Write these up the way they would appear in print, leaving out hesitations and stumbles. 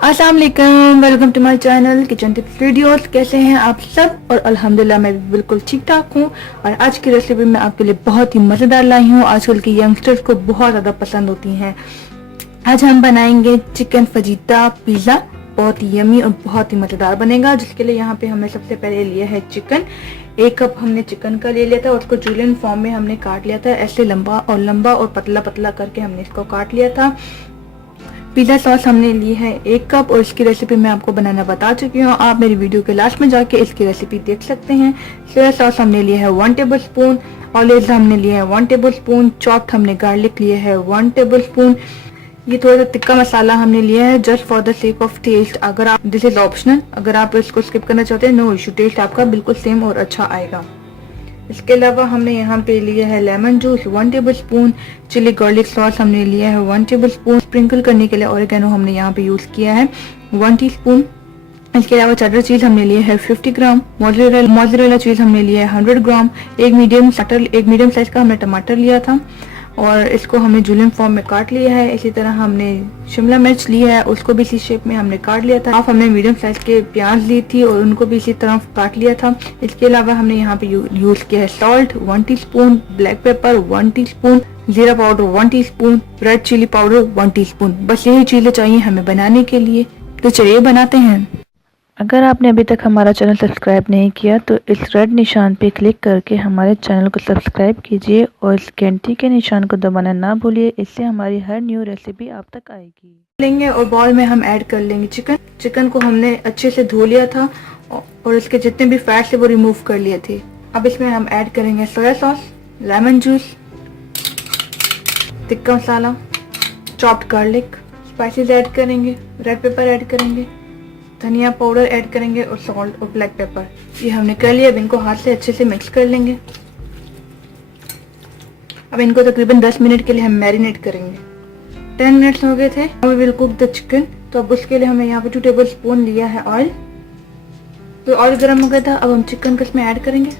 अस्सलाम वालेकुम, welcome to my channel kitchen tips videos. कैसे हैं आप सब? और अल्हम्दुलिल्लाह मैं भी बिल्कुल ठीक ठाक हूँ। और आज की रेसिपी मैं आपके लिए बहुत ही मज़ेदार लाई हूँ। आजकल के यंगस्टर्स को बहुत ज़्यादा पसंद होती हैं। आज हम बनाएंगे चिकन फजीता पिज़्ज़ा। बहुत ही यमी और बहुत ही मज़ेदार बनेगा। जिसके लिए यहाँ पे हमने सबसे पहले लिया है चिकन। 1 कप हमने चिकन का ले लिया था। उसको जूलियन फॉर्म में हमने काट लिया था। ऐसे लंबा और पतला पतला करके हमने इसको काट लिया था। पिज़्ज़ा सॉस हमने ली है 1 कप और इसकी रेसिपी मैं आपको बनाना बता चुकी हूँ। आप मेरी वीडियो के लास्ट में जाके इसकी रेसिपी देख सकते हैं। सोया सॉस हमने लिया है 1 टेबल स्पून। ऑलिव्स हमने लिए हैं 1 टेबल स्पून। चॉप्ड हमने गार्लिक लिए है 1 टेबल स्पून। ये थोड़ा सा तिक्का मसाला हमने लिया है just for the sake of taste. अगर आप, दिस इज ऑप्शनल, अगर आप इसको स्किप करना चाहते हैं नो इशू, टेस्ट आपका बिल्कुल सेम और अच्छा आएगा। इसके अलावा हमने यहाँ पे लिया है lemon juice 1 tablespoon. Chilli garlic sauce हमने लिया है 1 टेबल स्पून। स्प्रिंकल करने के लिए ऑरिगेनो हमने यहाँ पे यूज किया है 1 टीस्पून। इसके अलावा चेडर चीज हमने लिया है 50 ग्राम। मोज़रेला चीज हमने लिया है 100 ग्राम। एक मीडियम साइज का हमने टमाटर लिया था और इसको हमने जूलियन फॉर्म में काट लिया है। इसी तरह हमने शिमला मिर्च ली है, उसको भी इसी शेप में हमने काट लिया था। हाफ हमने मीडियम साइज के प्याज ली थी और उनको भी इसी तरह काट लिया था। इसके अलावा हमने यहाँ पे यूज किया है salt 1 teaspoon, black pepper 1 teaspoon, जीरा powder 1 teaspoon, red chilli powder 1 teaspoon. बस यही चीजें चाहिए हमें बनाने के लिए। तो चलिए बनाते हैं। अगर आपने अभी तक हमारा चैनल सब्सक्राइब नहीं किया तो इस रेड निशान पे क्लिक करके हमारे चैनल को सब्सक्राइब कीजिए और इस घंटी के निशान को दबाना ना भूलिए। इससे हमारी हर न्यू रेसिपी आप तक आएगी। लेंगे और बॉल में हम ऐड कर लेंगे चिकन को हमने अच्छे से धो लिया था और इसके जितने भी फैट्स थे वो रिमूव कर लिए थे। अब इसमें हम ऐड करेंगे सोया सॉस, लेमन जूस, तिक्का मसाला, चॉप्ड गार्लिक, स्पाइसेस ऐड करेंगे, रेड पेपर ऐड करेंगे, धनिया पाउडर ऐड करेंगे और सॉल्ट और ब्लैक पेपर। ये हमने कर लिया। अब इनको हाथ से अच्छे से मिक्स कर लेंगे। अब इनको तकरीबन 10 मिनट के लिए हम मैरिनेट करेंगे। 10 मिनट्स हो गए थे। We will cook the chicken. तो अब उसके लिए हमने यहाँ पे 2 टेबल स्पून लिया है ऑयल। तो ऑयल गर्म हो गया था। अब हम चिकन को इसमें ऐड करेंगे।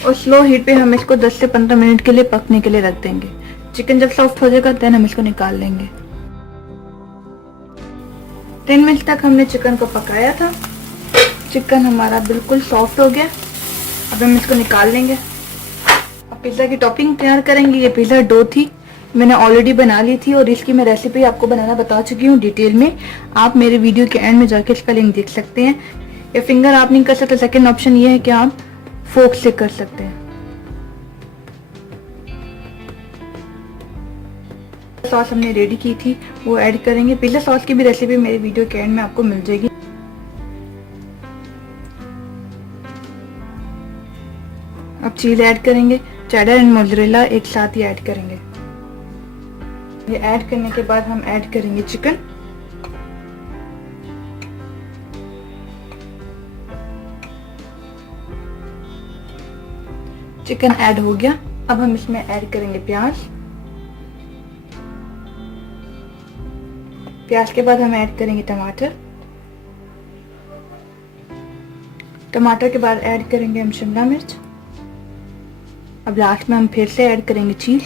और स्लो हीट पे हम इसको 10 से 15 मिनट के लिए पकने के लिए रख देंगे। चिकन जब सॉफ्ट हो जाएगा देन हम इसको निकाल लेंगे। 10 मिनट तक हमने चिकन को पकाया था। चिकन हमारा बिल्कुल सॉफ्ट हो गया। अब हम इसको निकाल लेंगे। अब पिज्ज़ा की टॉपिंग तैयार करेंगे। ये पिज्ज़ा डो थी, मैंने ऑलरेडी बना ली थी और इसकी मैं रेसिपी आपको बनाना बता चुकी हूँ डिटेल में। आप मेरे वीडियो के एंड में जाके इसका लिंक देख सकते हैं। ये फिंगर आप नहीं कर सकते। सेकेंड ऑप्शन ये है कि आप फोक से कर सकते हैं। सॉस हमने रेडी की थी वो ऐड करेंगे। पिज़्ज़ा सॉस की भी रेसिपी मेरे वीडियो के एंड में आपको मिल जाएगी। अब चीज ऐड करेंगे। चेडर एंड मोज़रेला एक साथ ही ऐड करेंगे। ये ऐड करने के बाद हम ऐड करेंगे चिकन। चिकन ऐड हो गया। अब हम इसमें ऐड करेंगे प्याज के बाद हम ऐड करेंगे टमाटर के बाद ऐड करेंगे हम शिमला मिर्च। अब लास्ट में हम फिर से ऐड करेंगे चीज।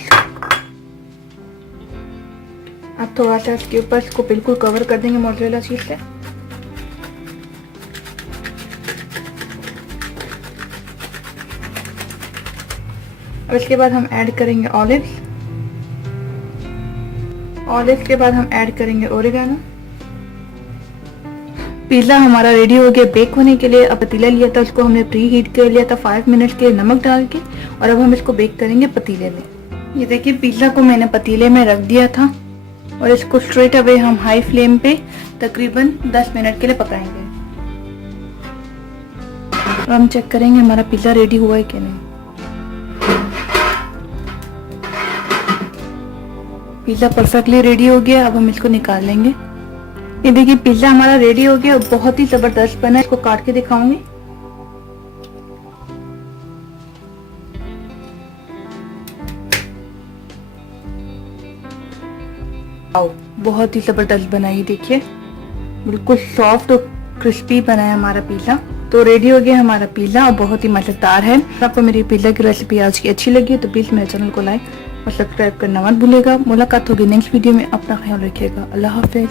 अब थोड़ा सा इसके ऊपर इसको बिल्कुल कवर कर देंगे मोज़रेला चीज से। और इसके बाद हम ऐड करेंगे ऑलिव्स के बाद हम ऐड करेंगे ओरिगानो। पिज़्ज़ा हमारा रेडी हो गया बेक होने के लिए। अब पतीला लिया था, उसको हमने प्री हीट कर लिया था 5 मिनट के नमक डाल के। और अब हम इसको बेक करेंगे पतीले में। ये देखिए पिज़्ज़ा को मैंने पतीले में रख दिया था और इसको स्ट्रेट अवे हम हाई फ्लेम पे तकरीबन 10 मिनट के लिए पकाएंगे। और हम चेक करेंगे हमारा पिज़्ज़ा रेडी हुआ है कि नहीं। पिज़्ज़ा परफेक्टली रेडी हो गया। अब हम इसको निकाल लेंगे। ये देखिए पिज़्ज़ा हमारा रेडी हो गया। बहुत ही जबरदस्त बना है। इसको काट के दिखाऊंगी। बहुत ही जबरदस्त बना है। देखिए बिल्कुल सॉफ्ट और क्रिस्पी बना है हमारा पिज़्ज़ा। तो रेडी हो गया हमारा पिज़्ज़ा और बहुत ही मज़ेदार है। अगर आपको मेरी पिज़्ज़ा की रेसिपी आज की अच्छी लगी तो प्लीज़ मेरे चैनल को लाइक और सब्सक्राइब करना मत भूलिएगा। मुलाकात होगी नेक्स्ट वीडियो में। अपना ख्याल रखिएगा। अल्लाह हाफिज़।